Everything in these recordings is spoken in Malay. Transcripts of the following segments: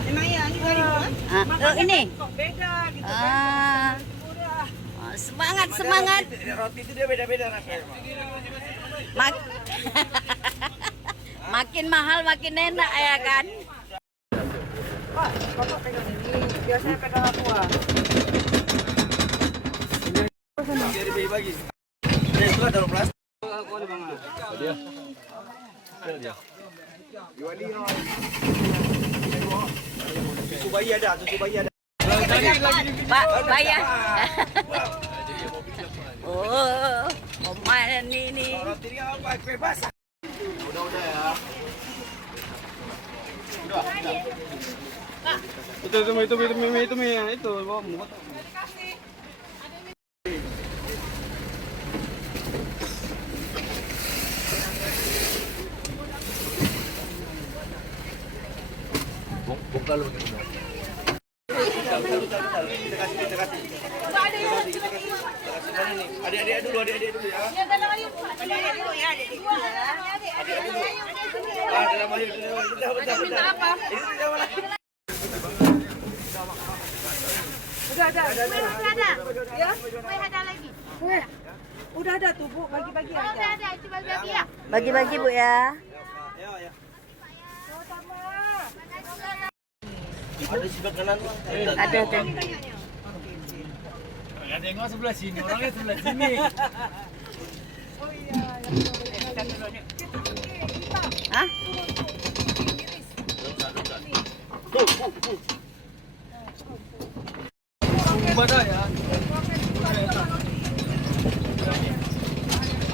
Emang ya, ini 2000 kan? Oh, ini. Beda gitu kan. Semangat, semangat. Roti itu dia beda-beda rasanya. Makin mahal makin enak ya kan. Pak, Bapak pegang ini, biar saya pegang aku. Jadi bagi-bagi. Ini itu dalam plastik. Dia. Dia. Susu bayi ada, susu bayi ada. Pak, bayar. Oh, omayan ini. Roti ini apa? Kue basah. Udah ya. Itu bawa muat. Bongkar lu. Kita kasih. Adik-adik dulu ya. Adik-adik dulu ya. Dalam air. Minta apa? Udah ada. Ya? Ada lagi. Udah ada tuh, Bu. Bagi-bagi aja. Ada, coba bagi ya. Bagi-bagi Bu ya. Ya. Sama. Ada sebelah kanan. Ada tuh. Ya tengok sebelah sini, orangnya sebelah sini. Oh iya, Hah? Sumba dah ya.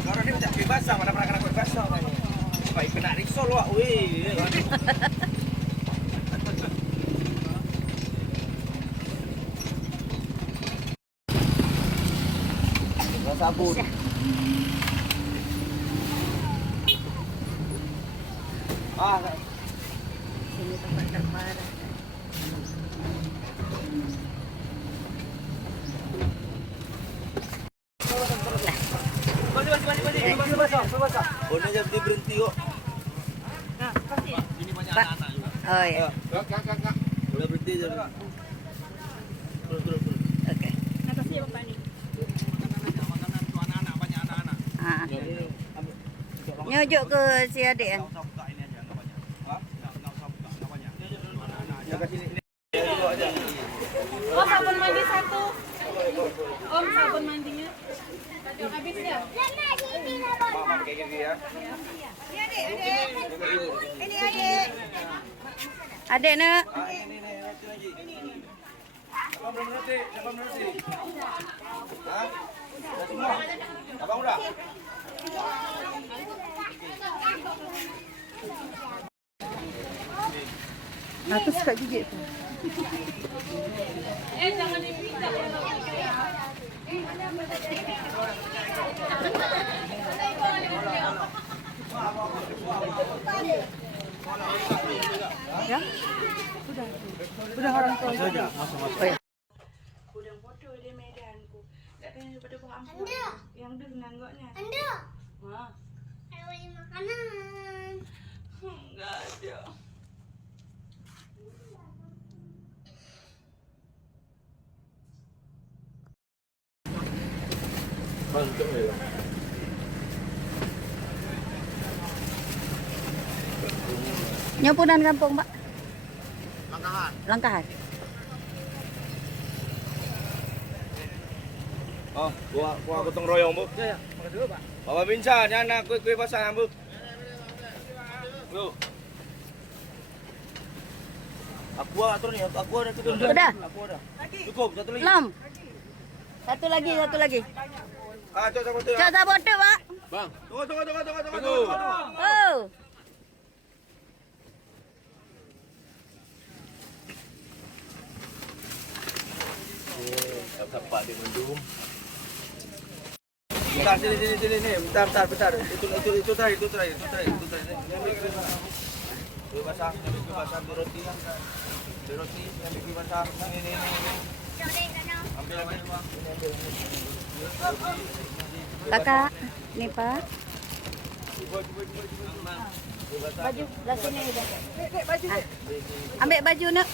Orang ini minta kue basah, mana pernah kena kue basah kayaknya. Baik kena risol wak, weh. Sabun. Ini tempat terparah. Bonnya jadi berhenti kok. Ini banyak anak-anak juga. Oh ya. Kak. Udah berhenti jadi. Terus. Oke. Atasnya Bapak nih. Makanan untuk anak-anak, banyak anak-anak. Nyojok ke si adik ya. Enggak usah buka ini aja, enggak banyak. Hah? Enggak usah buka, enggak banyak. Untuk anak-anak aja. Kasih ini. Dulu aja. Oh, sabun mandi satu. Om, sabun mandinya. Habis ya? Mama kayak gini ya. Ini adik. Adik nak. Ini roti lagi. Abang belum roti. Hah? Udah semua? Abang udah? Aku suka gigit tuh. Jangan dipijak. Ya? Udah orang tua. Saja, masuk. Udah foto di Medanku. Tak pengen daripada buah ampun. Yang dulu nanggoknya. Anda, Wah, ada banyak makanan. enggak ada. Mantap ya. Nyopunan kampung, Pak. Langkahan. Oh, gua gotong royong, Bu. Ya, makasih dulu, Pak. Bapak Binsa, anak kue basah, Bu. Bu. Aku atur nih, aku ada cukup. Udah? Aku ada. Cukup, satu lagi. Belum. Satu lagi. Coba tu. Coba bodoh, Pak. Bang, Tunggu. Oh. Dapat dia mendung. Bentar, sini. Bentar. Itu terakhir. Kue basah di roti. Di roti, ambil kue basah. Ini. Ambil lagi. Ini ambil. Kakak, ini Pak. Coba. Baju belah sini udah. Ambil baju nak.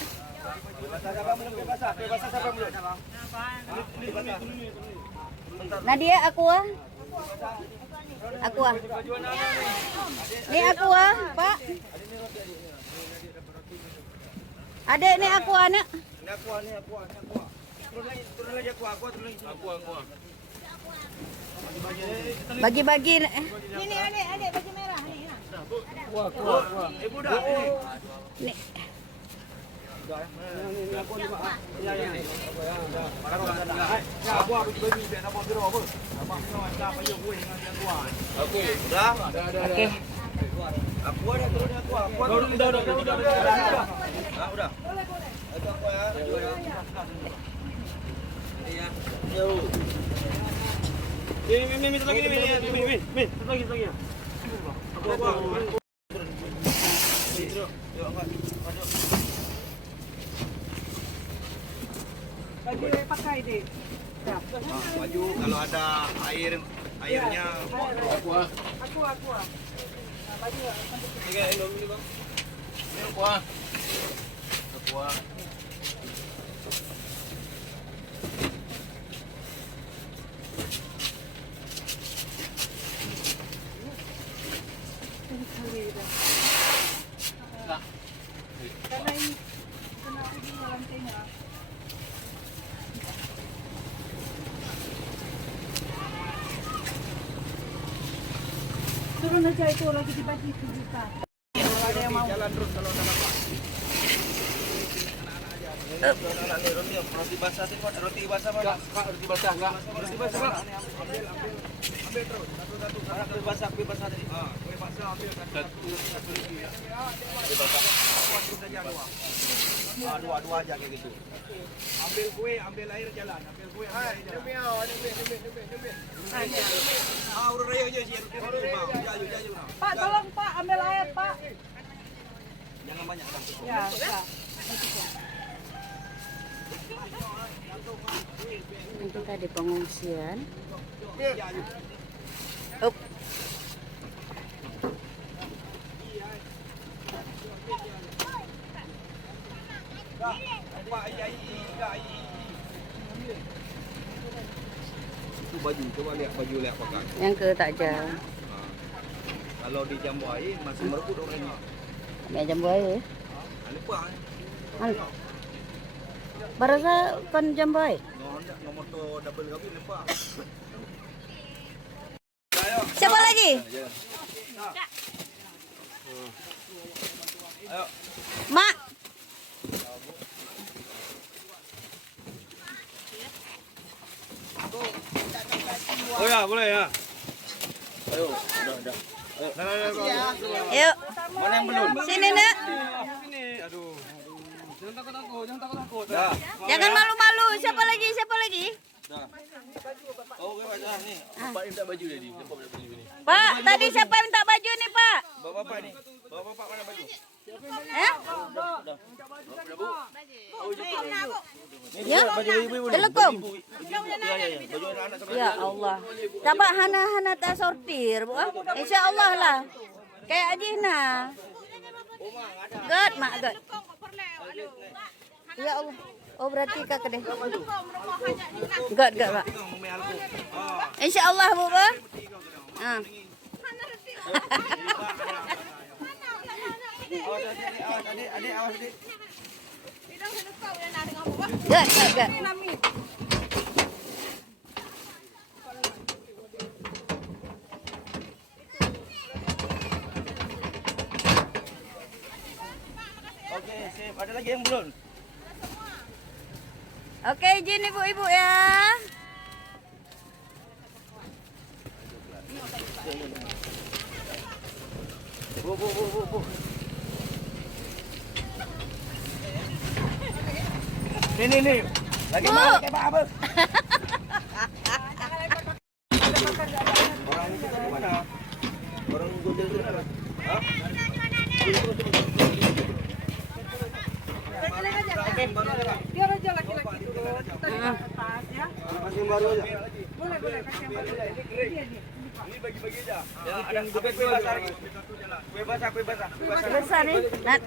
Basah siapa belum? Basah siapa belum? Nadia aku ah. Aku ah. Ni aku ah, Pak. Adik ni aku ah nak. Ini aku. Turun lagi aku. Bagi-bagi. Ini adik baju merah ni. Budak ini. Ni. Aku sudah. Okey. Aku ada turun aku. Udah. Udah. Itu aku ya. Iya. Yo. Min, satu lagi nih, Min. Satu lagi ya. Aku. Yuk, angkat. Baju pakai deh. Baju kalau ada airnya. Aku. Baju. Tiga dulu Bang. Ini aku. Karena ini kena uji lantainya. Turun aja itu lagi dibagi 7 juta. Kalau ada yang mau. Jalan terus kalau ada apa. Anak-anak nih roti basah sih, roti basah mana? Kak, roti basah enggak? Roti basah Pak. Ambil terus, satu-satu. Kue basah tadi. Kue basah ambil satu lagi. Kue basah. Terus saja dua aja kayak gitu. Ambil kue, ambil air jalan. Ambil kue, ambil air jalan. Urut raya aja sih, jaju. Pak, tolong Pak, ambil air Pak. Jangan banyak kan. Ya. Itu tadi pengungsian. Up. Itu baju, coba lihat baju lihat pakai. Yang ke tak jauh. Kalau di Jambu Air masih merebut orangnya. Ambil jambu air. Lupa. Barasa kon jambu air. Nomor tu double kami lupa. Siapa lagi? Ayo. Mak. Oh ya, boleh ya. Ayo, udah. Yuk. Mana yang belum? Sini nak. Sini, aduh. Jangan takut. Jangan malu-malu. Siapa lagi? Dah. Oh, oke baca nih. Bapak minta baju tadi. Bapak minta baju ni. Pak, tadi siapa minta baju nih Pak? Bapak nih. Bapak mana baju? Eh? Ya? Telekom. Ya. Baju anak-anak sama. Ya Allah. Dapat hana-hana tak sortir, Bu. Insya Allah lah. Kayak Ajina. God, mak God. Ya Allah. Oh berarti kakak deh. God, Pak. Insya Allah, Bu. Ah. Adik, awas adik. God. Oke, sip. Ada lagi yang belum? Oke, izin ibu-ibu ya. Bu. Nih. Lagi mau pakai apa? Orang itu dari mana? Orang Godel itu mana? Hah? Biar aja laki-laki dulu. Kita di atas ya. Masih baru aja. Boleh kasih yang baru. Ini bagi-bagi aja. Ya, ada yang bebas lagi. Kue basah, kue basah. Kue basah. Besar nih, Nat.